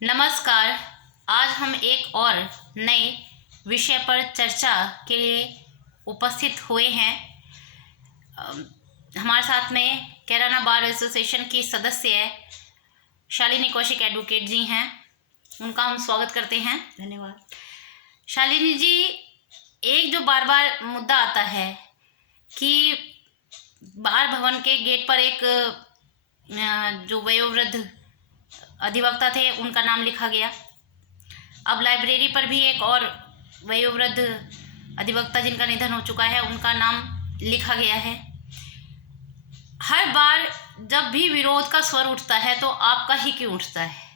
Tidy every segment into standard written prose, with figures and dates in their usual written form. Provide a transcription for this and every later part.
नमस्कार। आज हम एक और नए विषय पर चर्चा के लिए उपस्थित हुए हैं। हमारे साथ में कैराना बार एसोसिएशन की सदस्य शालिनी कौशिक एडवोकेट जी हैं। उनका हम स्वागत करते हैं। धन्यवाद। शालिनी जी, एक जो बार बार मुद्दा आता है कि बार भवन के गेट पर एक जो वयोवृद्ध अधिवक्ता थे उनका नाम लिखा गया। अब लाइब्रेरी पर भी एक और वयोवृद्ध अधिवक्ता जिनका निधन हो चुका है उनका नाम लिखा गया है। हर बार जब भी विरोध का स्वर उठता है तो आपका ही क्यों उठता है?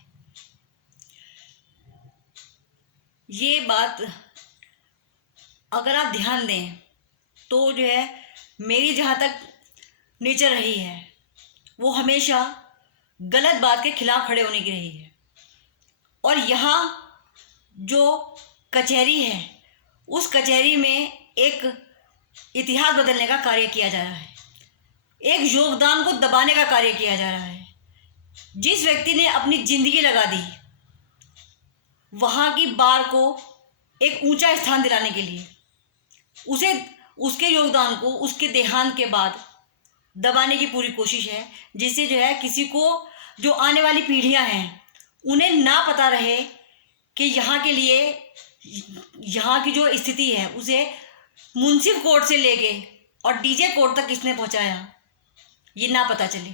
ये बात अगर आप ध्यान दें तो जो है मेरी जहाँ तक नेचर रही है वो हमेशा गलत बात के खिलाफ खड़े होने की रही है। और यहाँ जो कचहरी है उस कचहरी में एक इतिहास बदलने का कार्य किया जा रहा है, एक योगदान को दबाने का कार्य किया जा रहा है। जिस व्यक्ति ने अपनी ज़िंदगी लगा दी वहाँ की बार को एक ऊंचा स्थान दिलाने के लिए, उसे उसके योगदान को उसके देहांत के बाद दबाने की पूरी कोशिश है, जिससे जो है किसी को, जो आने वाली पीढ़ियां हैं उन्हें ना पता रहे कि यहाँ के लिए, यहाँ की जो स्थिति है उसे मुंसिफ कोर्ट से लेके और डीजे कोर्ट तक किसने पहुँचाया ये ना पता चले।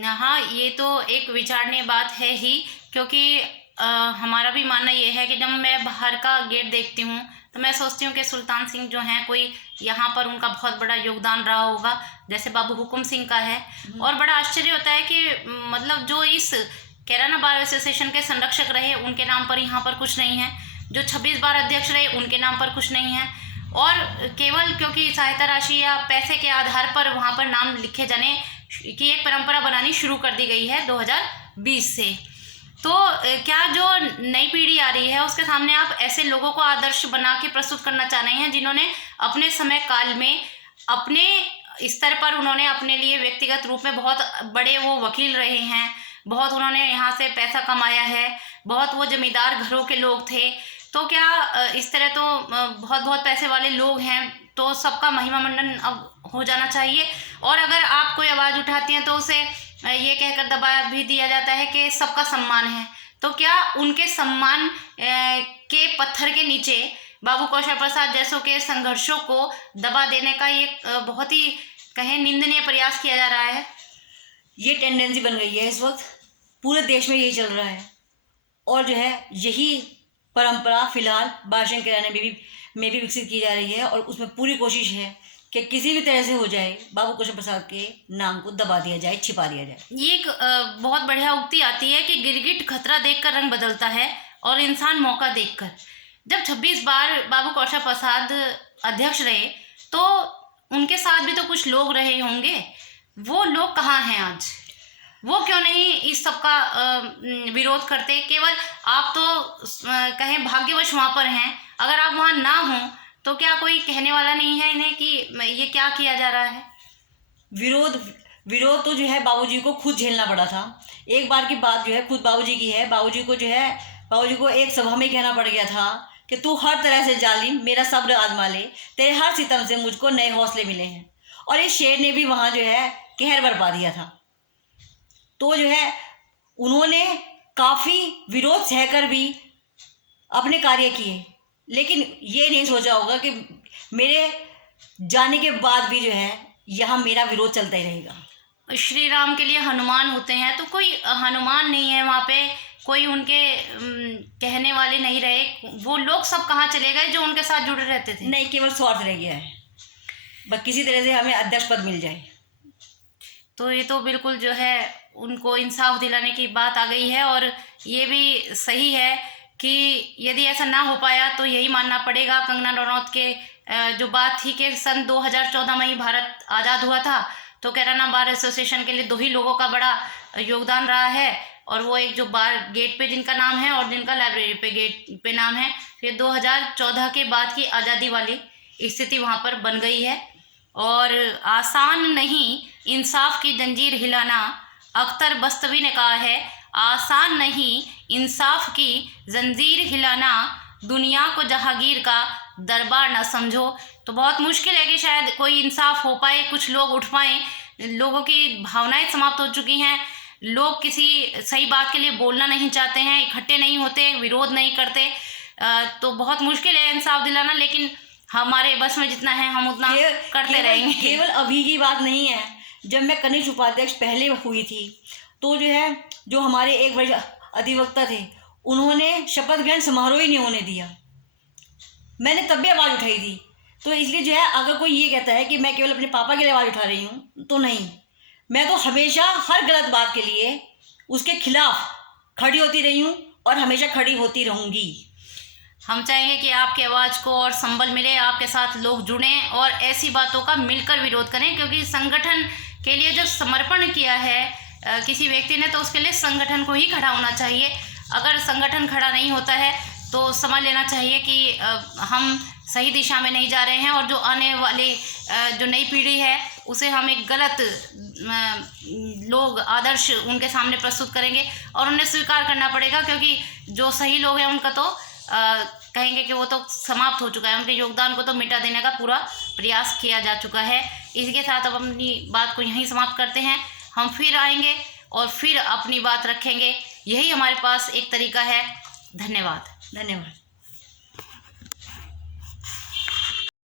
हाँ, ये तो एक विचारणीय बात है ही, क्योंकि हमारा भी मानना ये है कि जब मैं बाहर का गेट देखती हूँ तो मैं सोचती हूँ कि सुल्तान सिंह जो हैं कोई यहाँ पर उनका बहुत बड़ा योगदान रहा होगा, जैसे बाबू हुकुम सिंह का है। और बड़ा आश्चर्य होता है कि मतलब जो इस कैराना बार एसोसिएशन के संरक्षक रहे उनके नाम पर यहाँ पर कुछ नहीं है, जो 26 बार अध्यक्ष रहे उनके नाम पर कुछ नहीं है, और केवल क्योंकि सहायता राशि या पैसे के आधार पर वहाँ पर नाम लिखे जाने की एक परंपरा बनानी शुरू कर दी गई है 2020 से। तो क्या जो नई पीढ़ी आ रही है उसके सामने आप ऐसे लोगों को आदर्श बना के प्रस्तुत करना चाह रहे हैं जिन्होंने अपने समय काल में अपने स्तर पर उन्होंने अपने लिए व्यक्तिगत रूप में बहुत बड़े वो वकील रहे हैं, बहुत उन्होंने यहाँ से पैसा कमाया है, बहुत वो जमींदार घरों के लोग थे। तो क्या इस तरह तो बहुत बहुत पैसे वाले लोग हैं तो सबका महिमा मंडन अब हो जाना चाहिए, और अगर आप कोई आवाज़ उठाती हैं तो उसे ये कहकर दबा भी दिया जाता है कि सबका सम्मान है। तो क्या उनके सम्मान के पत्थर के नीचे बाबू कौशल प्रसाद जैसों के संघर्षों को दबा देने का ये बहुत ही कहें निंदनीय प्रयास किया जा रहा है? ये टेंडेंसी बन गई है इस वक्त, पूरे देश में यही चल रहा है। और जो है यही परंपरा फिलहाल बारशंकर कैराने में भी विकसित की जा रही है, और उसमें पूरी कोशिश है कि किसी भी तरह से हो जाए बाबू कौशल प्रसाद के नाम को दबा दिया जाए, छिपा दिया जाए। ये एक बहुत बढ़िया उक्ति आती है कि गिरगिट खतरा देखकर रंग बदलता है और इंसान मौका देखकर। जब 26 बार बाबू कौशल प्रसाद अध्यक्ष रहे तो उनके साथ भी तो कुछ लोग रहे होंगे, वो लोग कहाँ हैं आज? वो क्यों नहीं इस सब का विरोध करते? केवल आप तो कहें भाग्यवश वहाँ पर हैं, अगर आप वहाँ ना हों तो क्या कोई कहने वाला नहीं है इन्हें कि ये क्या किया जा रहा है? विरोध तो जो है बाबूजी को खुद झेलना पड़ा था। एक बार की बात जो है खुद बाबूजी की है। बाबूजी को एक सभा में कहना पड़ गया था कि तू हर तरह से जालिम, मेरा सब्र आजमा ले, तेरे हर सितम से मुझको नए हौसले मिले हैं। और इस शेर ने भी वहाँ जो है कहर बरपा दिया था। तो जो है उन्होंने काफ़ी विरोध सहकर भी अपने कार्य किए, लेकिन ये नहीं सोचा होगा कि मेरे जाने के बाद भी जो है यहाँ मेरा विरोध चलता ही रहेगा। श्री राम के लिए हनुमान होते हैं, तो कोई हनुमान नहीं है वहाँ पे, कोई उनके कहने वाले नहीं रहे। वो लोग सब कहाँ चले गए जो उनके साथ जुड़े रहते थे? नहीं, केवल स्वार्थ रह गया है, बस किसी तरह से हमें अध्यक्ष पद मिल जाए। तो ये तो बिल्कुल जो है उनको इंसाफ दिलाने की बात आ गई है, और ये भी सही है कि यदि ऐसा ना हो पाया तो यही मानना पड़ेगा कंगना रनौत के जो बात थी कि सन 2014 में ही भारत आज़ाद हुआ था, तो कैराना बार एसोसिएशन के लिए दो ही लोगों का बड़ा योगदान रहा है, और वो एक जो बार गेट पे जिनका नाम है और जिनका लाइब्रेरी पे गेट पे नाम है। फिर 2014 के बाद की आज़ादी वाली स्थिति वहाँ पर बन गई है, और आसान नहीं इंसाफ की जंजीर हिलाना, अख्तर बस्तवी ने कहा है, आसान नहीं इंसाफ की जंजीर हिलाना, दुनिया को जहांगीर का दरबार न समझो। तो बहुत मुश्किल है कि शायद कोई इंसाफ हो पाए, कुछ लोग उठ पाएँ। लोगों की भावनाएं समाप्त हो चुकी हैं। लोग किसी सही बात के लिए बोलना नहीं चाहते हैं, इकट्ठे नहीं होते, विरोध नहीं करते। तो बहुत मुश्किल है इंसाफ दिलाना, लेकिन हमारे बस में जितना है हम उतना करते रहेंगे। केवल अभी की बात नहीं है। जब मैं कनिष्ठ उपाध्यक्ष पहले हुई थी तो जो हमारे एक बड़े अधिवक्ता थे, उन्होंने शपथ ग्रहण समारोह ही नहीं होने दिया। मैंने तब भी आवाज़ उठाई थी। तो इसलिए अगर कोई ये कहता है कि मैं केवल अपने पापा के लिए आवाज़ उठा रही हूँ, तो नहीं, मैं तो हमेशा हर गलत बात के लिए उसके खिलाफ खड़ी होती रही हूँ और हमेशा खड़ी होती रहूँगी। हम चाहेंगे कि आपकी आवाज़ को और संबल मिले, आपके साथ लोग जुड़ें और ऐसी बातों का मिलकर विरोध करें, क्योंकि संगठन के लिए जब समर्पण किया है किसी व्यक्ति ने, तो उसके लिए संगठन को ही खड़ा होना चाहिए। अगर संगठन खड़ा नहीं होता है तो समझ लेना चाहिए कि हम सही दिशा में नहीं जा रहे हैं, और जो आने वाले जो नई पीढ़ी है उसे हम एक गलत लोग आदर्श उनके सामने प्रस्तुत करेंगे और उन्हें स्वीकार करना पड़ेगा, क्योंकि जो सही लोग हैं उनका तो कहेंगे कि वो तो समाप्त हो चुका है, उनके योगदान को तो मिटा देने का पूरा प्रयास किया जा चुका है। इसी के साथ अब अपनी बात को यहीं समाप्त करते हैं। हम फिर आएंगे और फिर अपनी बात रखेंगे, यही हमारे पास एक तरीका है। धन्यवाद। धन्यवाद।